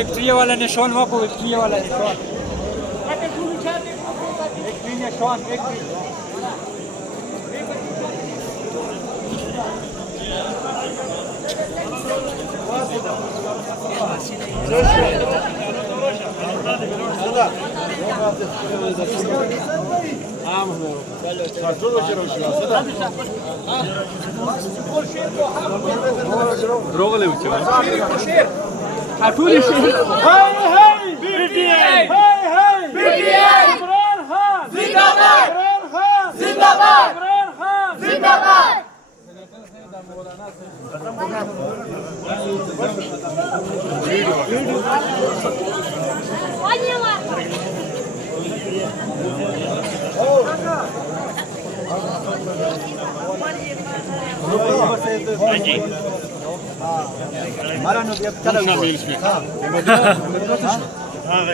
एक ट्रिया वाला ने शॉन वाको एक ट्रिया वाला ने शॉन एक ट्री ने शॉन एक tree Дрогали у тебя. А тут еще. Hey hey! BDM! Hey hey! BDM! Imran Khan! Zindabad! Imran Khan! Zindabad! Imran Khan! Zindabad! مرة نبي بكلام. हाँ